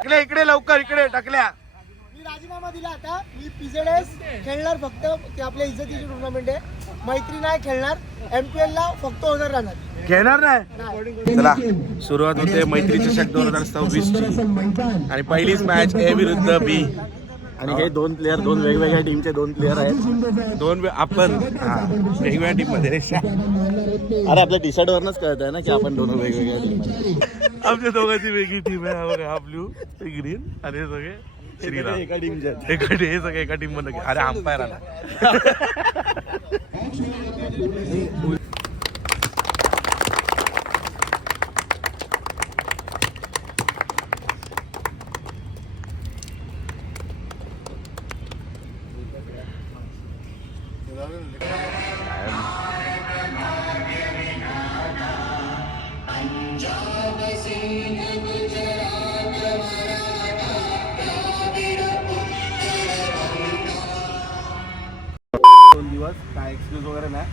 इकडे इकडे लवकर इकडे टाकल्या. मी राजीनामा दिला आता. मी PZS खेळणार फक्त. ते आपल्या इज्जतीची टुर्नामेंट आहे. मैत्री नाही खेळणार. MPL ला फक्त ओनर राहणार. घेणार नाही. चला सुरुवात होते मैत्री चषक 2026 ची आणि पहिलीच मॅच A विरुद्ध B. आणि हे दोन प्लेयर, दोन वेगवेगळ्या टीमचे दोन प्लेयर आहेत. दोन आपण वेगवेगळ्या टीम मध्ये. अरे आपल्या टी शर्ट वरनच कळत आहे ना की आपण दोन वेगवेगळ्या टीम. आमच्या दोघांची वेगळी टीम आहे. हा ब्ल्यू, ग्रीन आणि हे सगळे श्रीराम एका टीमचे. हे सगळे एका टीम मध्ये. अरे अंपायर आला. काय एक्सक्यूज वगैरे नाही.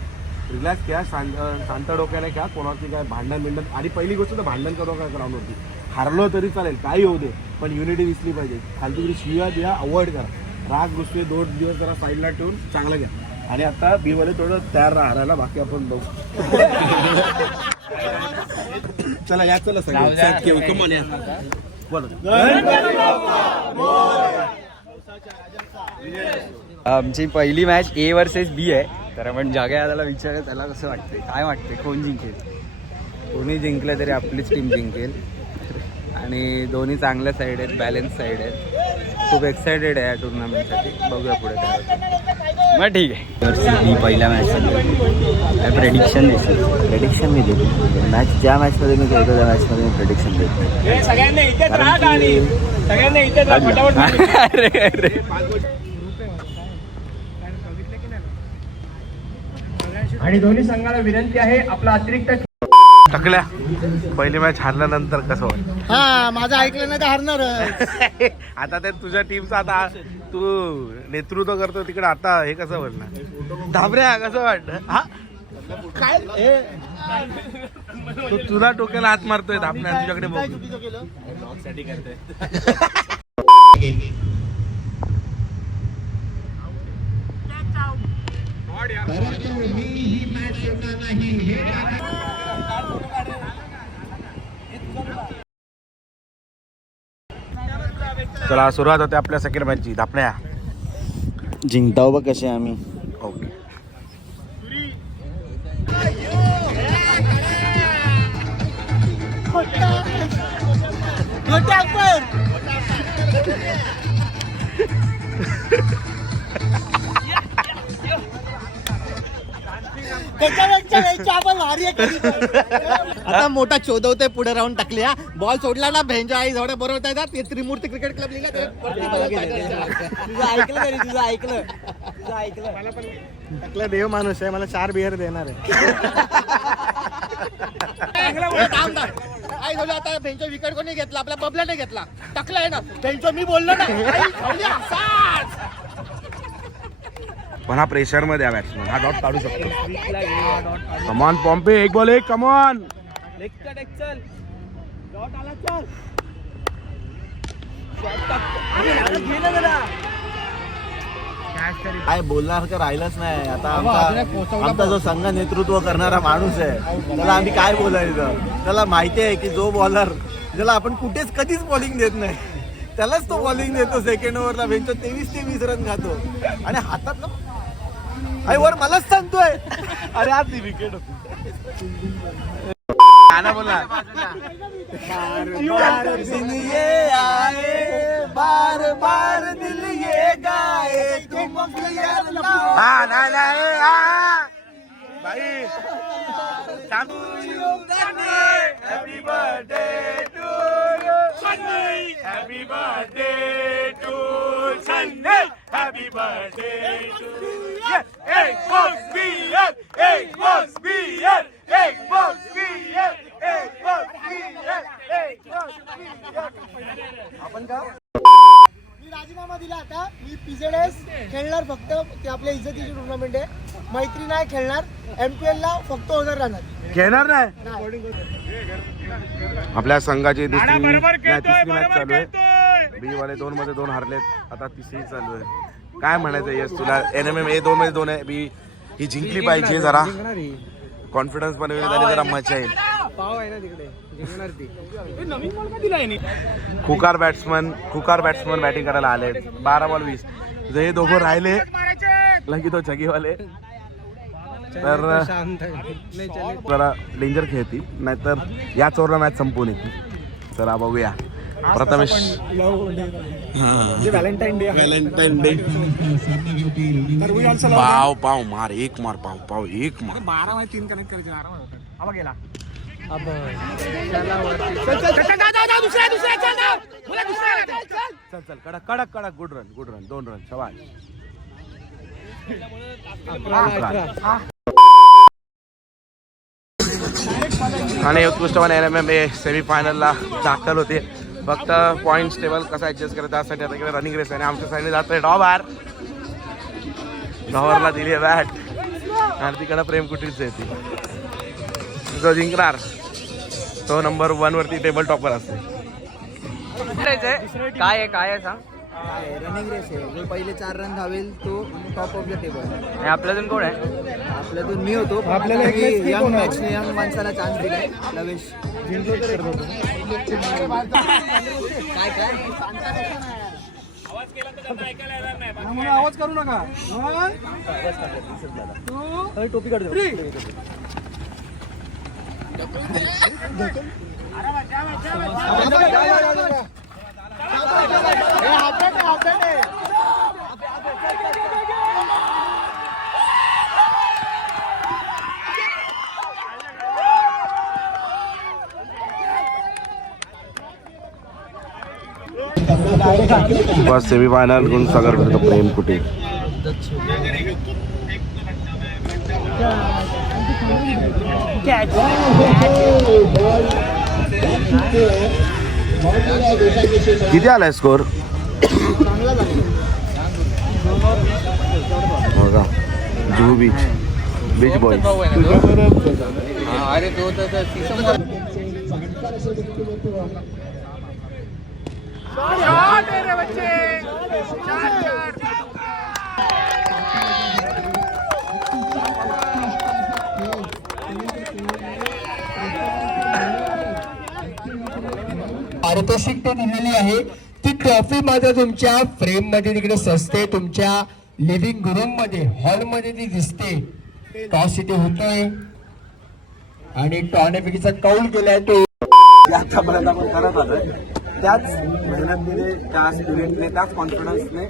रिलॅक्स घ्या, शांत डोक्याने घ्या. कोणाची काय भांडण बिंडण. आणि पहिली गोष्ट तर भांडण करू नका ग्राउंडवरती. हारलो तरी चालेल, काही होऊ दे, पण युनिटी दिसली पाहिजे. खालती शिव्या बिया अवॉइड करा. राग गुस्से 2 दिवस जरा साईडला ठेवून चांगलं घ्या. आणि आता बी वाले थोडं तयार राहायला. बाकी आपण बघू. चला या, चला सगळं आमची पहिली मॅच A वर्सेस B आहे. तर आपण जागा त्याला विचारूया त्याला कसं वाटतंय, काय वाटतंय, कोण जिंकेल. कोणी जिंकलं तरी आपलीच टीम जिंकेल. आणि दोन्ही चांगल्या साईड आहेत, बॅलन्स साईड आहेत. खूप एक्सायटेड आहे या टुर्नामेंटसाठी. बघूया पुढे काय होतं. मग ठीक आहे. वर्सेस B पहिल्या मॅचमध्ये काय प्रेडिक्शन दिसेल. प्रेडिक्शन मी देतो. मॅच ज्या मॅचमध्ये मी खेळतो त्या मॅचमध्ये मी प्रेडिक्शन देतो. आणि दोन्ही संघाला विनंती आहे आपला अतिरिक्त टाकल्या. पहिली मॅच हारल्यानंतर कसं वाटतं. हा माझं ऐकलं नाही तर हारणार. आता ते तुझ्या टीमचं आता तू नेतृत्व करतो तिकडे. आता हे कसं वाटणार. धाबऱ्या कसं वाटतं. हा काय तू तुझा डोक्याला हात मारतोय. धाबऱ्या तुझ्याकडे बघ. चला सुरुवात होते आपल्या सेकंड मॅचची. धापण्या जिंकताव बघ कसे आम्ही. ओके. आता मोठा चोदवते पुढे राहून टाकली. हा बॉल सोडला ना भेंजा आई जवळ बरोबर येतात. ते त्रिमूर्ती क्रिकेट क्लब लिहिला. तुझं ऐकलं तरी तुझं ऐकलं मला पण टाकलं. देव माणूस आहे. मला 4 बियर देणार आहे. आई आता भेंचो विकेट कोणी घेतला. आपल्या बबल्याने घेतला. टाकला आहे ना भेंचो. मी बोललो ना. पण हा प्रेशर मध्ये बॅट्समन. हा डॉट काढू शकतो. कमॉन पॉम्पे. एक बॉल एक. कमॉन. काय बोलणार का राहिलंच नाही. आता आमचा जो संघ नेतृत्व करणारा माणूस आहे त्याला आम्ही काय बोलायचं. त्याला माहिती आहे की जो बॉलर ज्याला आपण कुठेच कधीच बॉलिंग देत नाही त्यालाच तो बॉलिंग देतो. सेकंड ओव्हरला भेटतो 23 रन खातो. आणि हातात आई वर मलाच सांगतोय. अरे आज ती विकेट बोला. बार बार दिल ये गाए तुम हा नाही भाई. Happy birthday to you. Happy birthday to Sunday. Happy birthday to. एक बॉक्स बियर. एक बॉक्स बियर. एक बॉक्स बियर. एक बॉक्स बियर. एक बॉक्स बियर. आपण का मी राजीनामा दिला आता. मी PZS खेळणार फक्त. ते आपल्या इज्जतीची टुर्नामेंट आहे. मैत्री नाही खेळणार MPL ला फक्त ओनर राहणार घेणार नाही. आपल्या संघाची दुसरी मॅच चालू आहे. बी वाले 2 मध्ये 2 हारलेत, आता तिसरी चालू आहे. काय म्हणायचं यस तुला? NMM A 2 मध्ये 2 आहे. बी ही जिंकली पाहिजे, जरा कॉन्फिडन्स पण झाली, जरा मजा येईल. खुकार बॅट्समन बॅटिंग करायला आले. 12 बॉल 20. जर हे दोघं राहिले लगी तो जगीवाले तर जरा डेंजर खेळतील, नाहीतर या चोरला मॅच संपून येतील. चला बघूया. प्रथमेश व्हॅलेंटाईन डे पाव मार एक मार पाव एक मार 12-3 कनेक्ट करायचे आराम गेला. चल कडक गुड रन 2 रन शाबाश. आणि उत्कृष्टपणे NMM सेमीफायनलला दाखल होते. फक्त पॉईंट टेबल कसं ऍडजस्ट करायचं त्यासाठी आता इकडे रनिंग रेस आहे. आणि आमच्या साईडने जातोय डॉबार. डॉबरला दिली आहे बॅट आणि तिकडं प्रेम कुटीच येते. जो जिंकणार तो नंबर 1 वरती टेबल टॉपर असते. काय आहे सांग. रनिंग रेस आहे. जो पहिले 4 रन धावेल तो टॉप ऑफ द टेबल. आणि आपल्यातून कोण आहे? आपल्यातून मी होतो. आपल्याला एक यंग माणसाला चान्स दिलाय. लवेश जिंकलो तर आवाज करू नका. टोपी काढतो. बस सेमीफायनल गुणसागर करतो प्रेम कुटी. किती आलाय स्कोर? बघा जुहू बीच बॉय. अरे तो पारितोषिक ते दिलेली आहे. ती ट्रॉफी माझ्या तुमच्या फ्रेम मध्ये तिकडे सजते. तुमच्या लिव्हिंग रूम मध्ये हॉल मध्ये ती दिसते. टॉस इथे होतोय आणि टॉर्नामेंटचा कौल केलाय तो. आतापर्यंत आपण करत आलोय त्याच मेहनतीने, त्या स्पिरिटने, त्याच कॉन्फिडन्सने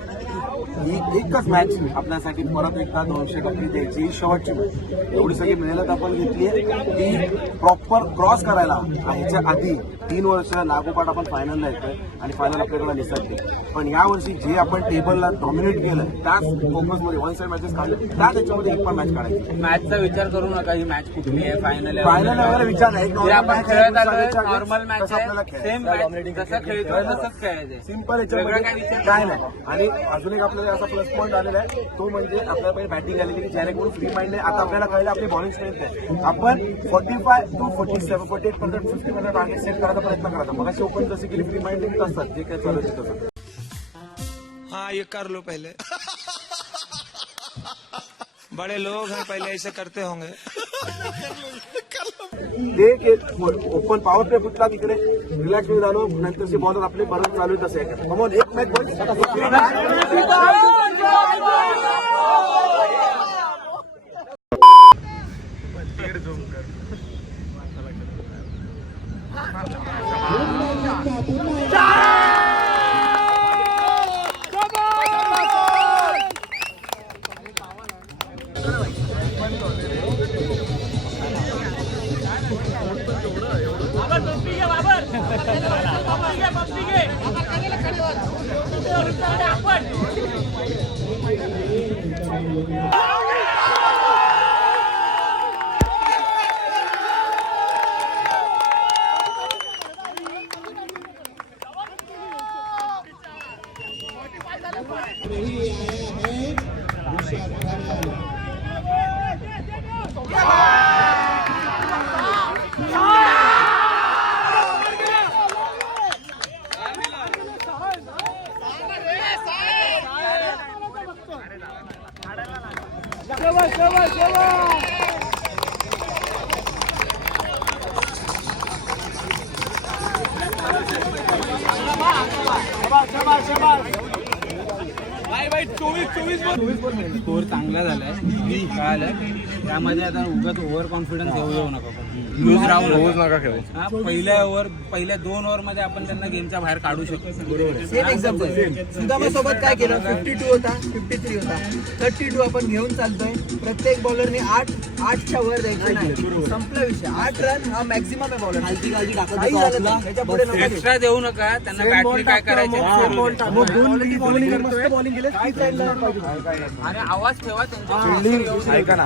ही एकच मॅच आपल्यासाठी परत एकदा 200 टक्के द्यायची. ही शेवटची मॅच. एवढी सगळी मेहनत आपण घेतली आहे ती प्रॉपर क्रॉस करायला ह्याच्या आधी 3 वर्ष लागोपाठ आपण फायनलला येतोय आणि फायनल आपल्याकडे निसटते. पण यावर्षी जे आपण टेबलला डॉमिनेट केलं त्याच फोकसमध्ये 1 साइड मॅचेस काढले, त्या त्याच्यामध्ये एक पण मॅच काढायची. मॅचचा विचार करू नका. ही मॅच कुठली आहे? फायनल वगैरे विचार नाही. आपण खेळत आलोय नॉर्मल मॅच आहे. सेम जसं खेळतोय तसंच खेळायचं. सिंपल याच्यामध्ये काय नाही. आणि अजून एक आपल्याला असा प्लस पॉईंट आलेला आहे तो म्हणजे आपल्याला पहिले बॅटिंग आलेली की जेणेकरून फ्री माइंड आहे. आता आपल्याला कळलं आपली बॉलिंग स्ट्रेंथ आहे. आपण 45 to 47, 48%, 50% टार्गेट सेट करायचा प्रयत्न करायचा. मग अशी ओपन जशी केली फ्री माइंड असतात जे काय चालू तसं. हाँ ये कर लो पहले बड़े लोग हैं पहले ऐसे करते होंगे. ओपन पॉवर प्ले फुटला तिकडे रिलॅक्स मध्ये झालो. नंतरचे बॉलर आपले परत चालू तसे कमॉन एक मॅच स्कोर चांगला झालाय कळालं. त्यामध्ये आता उगाच ओव्हर कॉन्फिडन्स येऊ नका. लूज राहून नका खेळू. पहिल्या 2 ओव्हरमध्ये आपण त्यांना गेमच्या बाहेर काढू शकतो. सेम एक्झाम्पल सुदामा सोबत काय केलं 52 होता 53 होता 32 आपण घेऊन चालतोय. प्रत्येक बॉलरने 8च्या वर द्यायचं नाही. संपला विषय. 8 रन हा मॅक्झिमम आहे बॉलर. त्याच्या पुढे नका देऊ. एक्स्ट्रा देऊ नका त्यांना. बॅटरी काय करायची आणि आवाज ठेवा त्यांच्या. ऐका ना,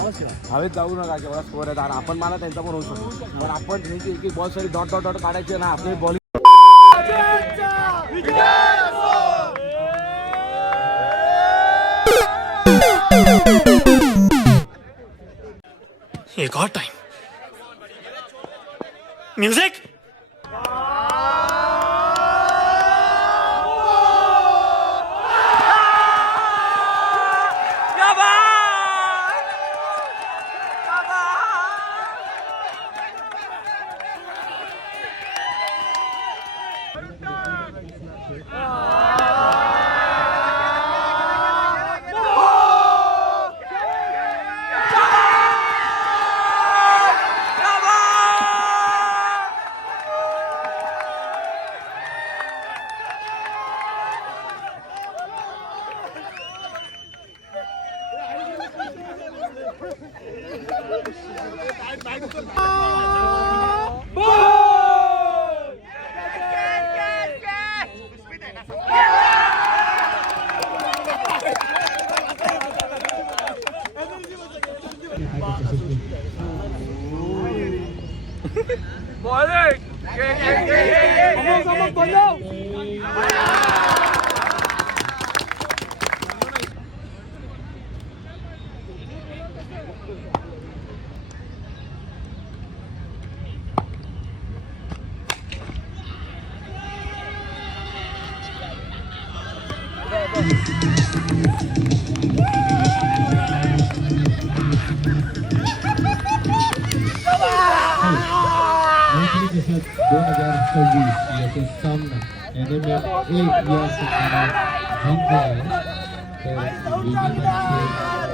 हवेत जाऊ नका जेवढा स्कोर आहे. आणि आपण मला त्यांचा पण होऊ शकतो. पण आपण एक बॉल सरी डॉट डॉट डॉट काढायचे ना आपले बॉलिंग. एक और टाइम म्यूजिक.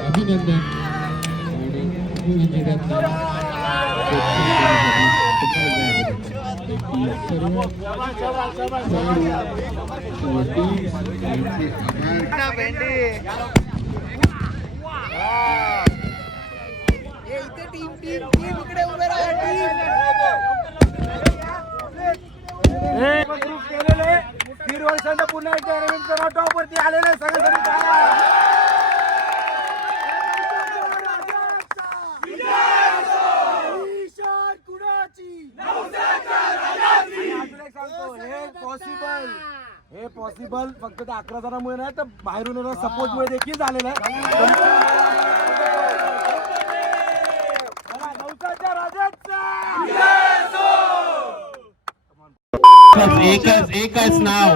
अभिनंदन. दीड वर्षांचा पुन्हा एकदा टॉप वरती आलेला आहे. हे पॉसिबल फक्त त्या 11 जणांमुळे नाही तर बाहेरून येणाऱ्या सपोर्टमुळे देखील झालेलं आहे. एकच नाव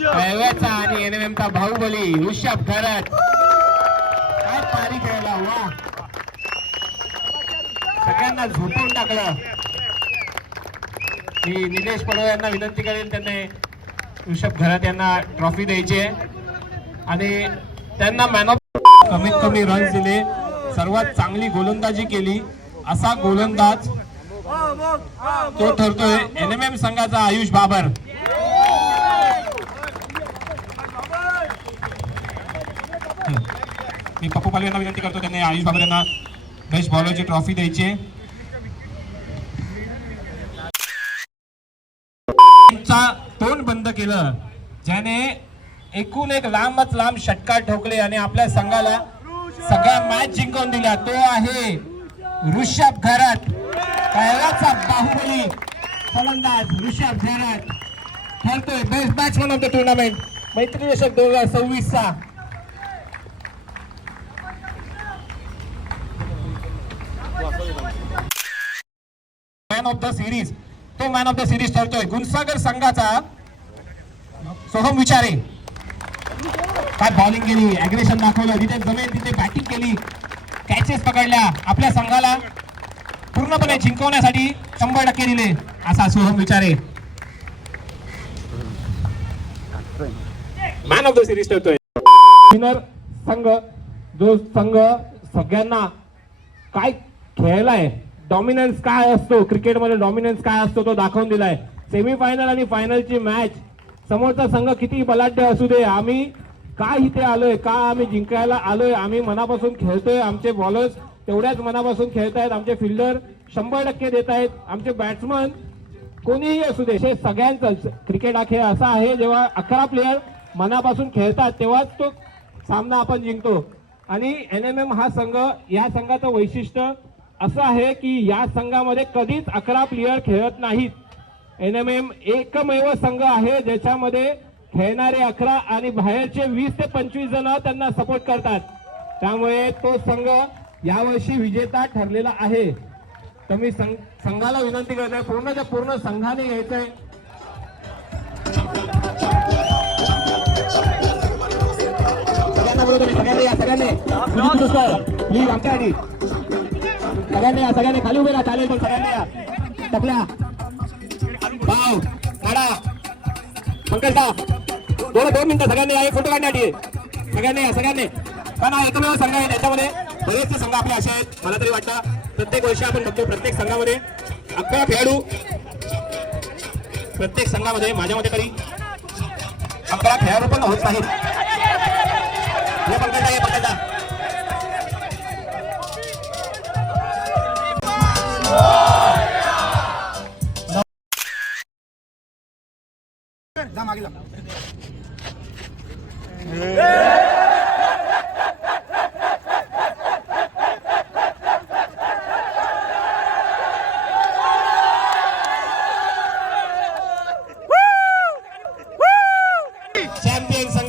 दैवाचा आणि एनएमएमचा बाहुबली ऋषभ घरत. काय पारी खेळला. वा, सगळ्यांना झोपून टाकलं. मी निलेश पडवळ यांना विनंती करेन त्यांनी ऋषभ घरत यांना ट्रॉफी द्यायची आहे आणि त्यांना मॅन ऑफ कमीत कमी रन्स दिले. सर्वात चांगली गोलंदाजी केली असा गोलंदाज तो ठरतोय एनएमएम संघाचा आयुष बाबर. मी पप्पू पालवे यांना विनंती करतो त्यांनी आयुष बाबर यांना बेस्ट बॉलरची ट्रॉफी द्यायची. तोंड बंद केलं ज्याने एकूण एक लांबच लांब षटकार ठोकले आणि आपल्या संघाला सगळ्या मॅच जिंकून दिल्या. तो आहे ऋषभ घरत. कैलाचा बाहुबली फलंदाज ऋषभ घरत ठरतोय best batsman of the tournament Maitri Chashak 2026 चा. मॅन ऑफ द सिरीज तो मॅन ऑफ द सिरीज ठरतोय गुणसागर संघाचा सोहम विचारे. काय बॉलिंग केली, अग्रेशन दाखवलं, जिथे जमेल तिथे बॅटिंग केली, कॅचेस पकडल्या, आपल्या संघाला पूर्णपणे जिंकवण्यासाठी 100% दिले असा Soham Vichare man of the series ठरतोय. विनर संघ, जो संघ सगळ्यांना काय खेळलाय, डॉमिनन्स काय असतो क्रिकेटमध्ये, डॉमिनन्स काय असतो तो दाखवून दिलाय. सेमीफायनल आणि फायनलची मॅच, समोरचा संघ किती बलाढ्य असू दे, आम्ही का इथे आलोय, का आम्ही जिंकायला आलोय, आम्ही मनापासून खेळतोय. आमचे बॉलर्स तेवढ्याच मनापासून खेळतायत, आमचे फिल्डर 100% देत आहेत, आमचे बॅट्समन कोणीही असू दे. हे सगळ्यांचं क्रिकेट हा खेळ असा आहे, जेव्हा 11 प्लेयर मनापासून खेळतात तेव्हाच तो सामना आपण जिंकतो. आणि NMM हा संघ, या संघाचं वैशिष्ट्य असं आहे की या संघामध्ये कधीच 11 प्लेयर खेळत नाहीत. NMM एकमेव संघ आहे ज्याच्यामध्ये खेळणारे 11 आणि बाहेरचे 20 ते 25 जण त्यांना सपोर्ट करतात. त्यामुळे तो संघ यावर्षी विजेता ठरलेला आहे. तर मी संघाला विनंती करतोय, पूर्णच्या पूर्ण संघाने यायचंय. प्लीज आमच्यासाठी सगळ्यांनी खाली उभे राहा, चालेल पण सगळ्यांनी या. टकल्या भाव काढा, पंकजदा 2 मिनिटं सगळ्यांनी या, एक फोटो काढण्यासाठी सगळ्यांनी कारण हा एकमेव संघ आहे. त्याच्यामध्ये बरेचसे संघ आपले असे आहेत, मला तरी वाटतं प्रत्येक वर्षी आपण बघतो प्रत्येक संघामध्ये 11 खेळाडू, प्रत्येक संघामध्ये माझ्या मते तरी 11 खेळाडू पण होत नाहीत. पंकजदा चॅम्पियन संघ